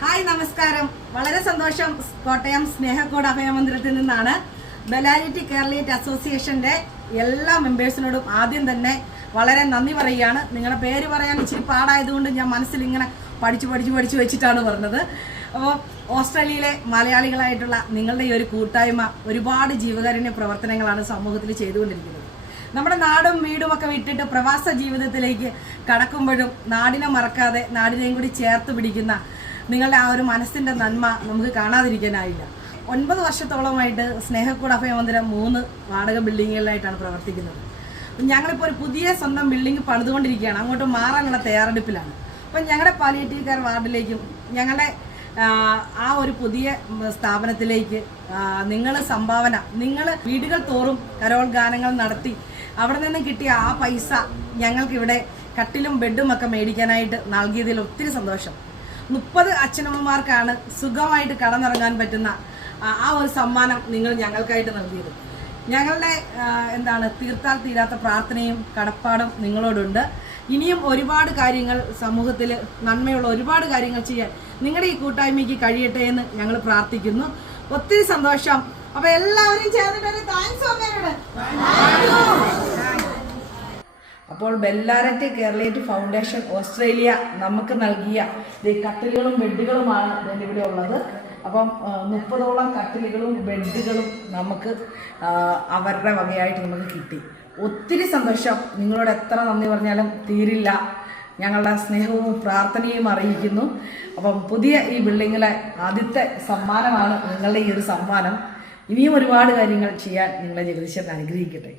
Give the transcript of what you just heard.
Hi നമസ്കാരം. വളരെ സന്തോഷം. കോട്ടയം സ്നേഹക്കോട് അഭയമന്ദിരത്തിൽ നിന്നാണ്. ബെലാരിറ്റി കേരളീറ്റ് അസോസിയേഷന്റെ എല്ലാ മെമ്പേഴ്സിനോടും ആദ്യം തന്നെ വളരെ നന്ദി പറയുകയാണ്. നിങ്ങളുടെ പേര് പറയാൻ ഇച്ചിരി പാടായതുകൊണ്ട് ഞാൻ മനസ്സിൽ ഇങ്ങനെ പഠിച്ചു വെച്ചിട്ടാണ് പറഞ്ഞത്. അപ്പോൾ ഓസ്ട്രേലിയയിലെ മലയാളികളായിട്ടുള്ള നിങ്ങളുടെ ഈ ഒരു കൂട്ടായ്മ ഒരുപാട് ജീവകാരുണ്യ പ്രവർത്തനങ്ങളാണ് സമൂഹത്തിൽ ചെയ്തുകൊണ്ടിരിക്കുന്നത്. നമ്മുടെ നാടും വീടും ഒക്കെ വിട്ടിട്ട് പ്രവാസ ജീവിതത്തിലേക്ക് കടക്കുമ്പോഴും നാടിനെ മറക്കാതെ നാടിനെയും കൂടി ചേർത്ത് പിടിക്കുന്ന നിങ്ങളുടെ ആ ഒരു മനസ്സിൻ്റെ നന്മ നമുക്ക് കാണാതിരിക്കാനായില്ല. 9 വർഷത്തോളമായിട്ട് സ്നേഹക്കൂട് അഭയമന്ദിരം 3 വാടക ബിൽഡിങ്ങുകളിലായിട്ടാണ് പ്രവർത്തിക്കുന്നത്. ഞങ്ങളിപ്പോൾ ഒരു പുതിയ സ്വന്തം ബിൽഡിംഗ് പണിതുകൊണ്ടിരിക്കുകയാണ്. അങ്ങോട്ട് മാറാനുള്ള തയ്യാറെടുപ്പിലാണ്. അപ്പം ഞങ്ങളുടെ പാലിയേറ്റീവ് കെയർ വാർഡിലേക്കും ഞങ്ങളുടെ ആ ഒരു പുതിയ സ്ഥാപനത്തിലേക്ക് നിങ്ങൾ സംഭാവന, നിങ്ങൾ വീടുകൾ തോറും കരോൾ ഗാനങ്ങൾ നടത്തി അവിടെ നിന്ന് കിട്ടിയ ആ പൈസ ഞങ്ങൾക്കിവിടെ കട്ടിലും ബെഡും ഒക്കെ മേടിക്കാനായിട്ട് നൽകിയതിൽ ഒത്തിരി സന്തോഷം. 30 അച്ഛനമ്മമാർക്കാണ് സുഖമായിട്ട് കടന്നിറങ്ങാൻ പറ്റുന്ന ആ ഒരു സമ്മാനം നിങ്ങൾ ഞങ്ങൾക്കായിട്ട് നൽകിയത്. ഞങ്ങളുടെ തീർത്താൽ തീരാത്ത പ്രാർത്ഥനയും കടപ്പാടും നിങ്ങളോടുണ്ട്. ഇനിയും ഒരുപാട് കാര്യങ്ങൾ സമൂഹത്തിൽ നന്മയുള്ള ഒരുപാട് കാര്യങ്ങൾ ചെയ്യാൻ നിങ്ങളുടെ ഈ കൂട്ടായ്മയ്ക്ക് കഴിയട്ടെ എന്ന് ഞങ്ങൾ പ്രാർത്ഥിക്കുന്നു. ഒത്തിരി സന്തോഷം. അപ്പൊ എല്ലാവരും ചേർന്നിട്ട് താങ്ക്സ് പറഞ്ഞവരോട്. അപ്പോൾ ബെല്ലാരറ്റ് കേരളീറ്റ് ഫൗണ്ടേഷൻ ഓസ്ട്രേലിയ നമുക്ക് നൽകിയ കട്ടിലുകളും ബെഡുകളുമാണ് ഇവിടെ ഉള്ളത്. അപ്പം 30ഓളം കട്ടിലുകളും ബെഡുകളും നമുക്ക് അവരുടെ വകയായിട്ട് നമുക്ക് കിട്ടി. ഒത്തിരി സന്തോഷം. നിങ്ങളോട് എത്ര നന്ദി പറഞ്ഞാലും തീരില്ല. ഞങ്ങളുടെ സ്നേഹവും പ്രാർത്ഥനയും അറിയിക്കുന്നു. അപ്പം പുതിയ ഈ ബിൽഡിങ്ങിലെ ആദ്യത്തെ സമ്മാനമാണ് നിങ്ങളുടെ ഈ ഒരു സമ്മാനം. ഇനിയും ഒരുപാട് കാര്യങ്ങൾ ചെയ്യാൻ നിങ്ങളെ ജഗദീശ്വരൻ അനുഗ്രഹിക്കട്ടെ.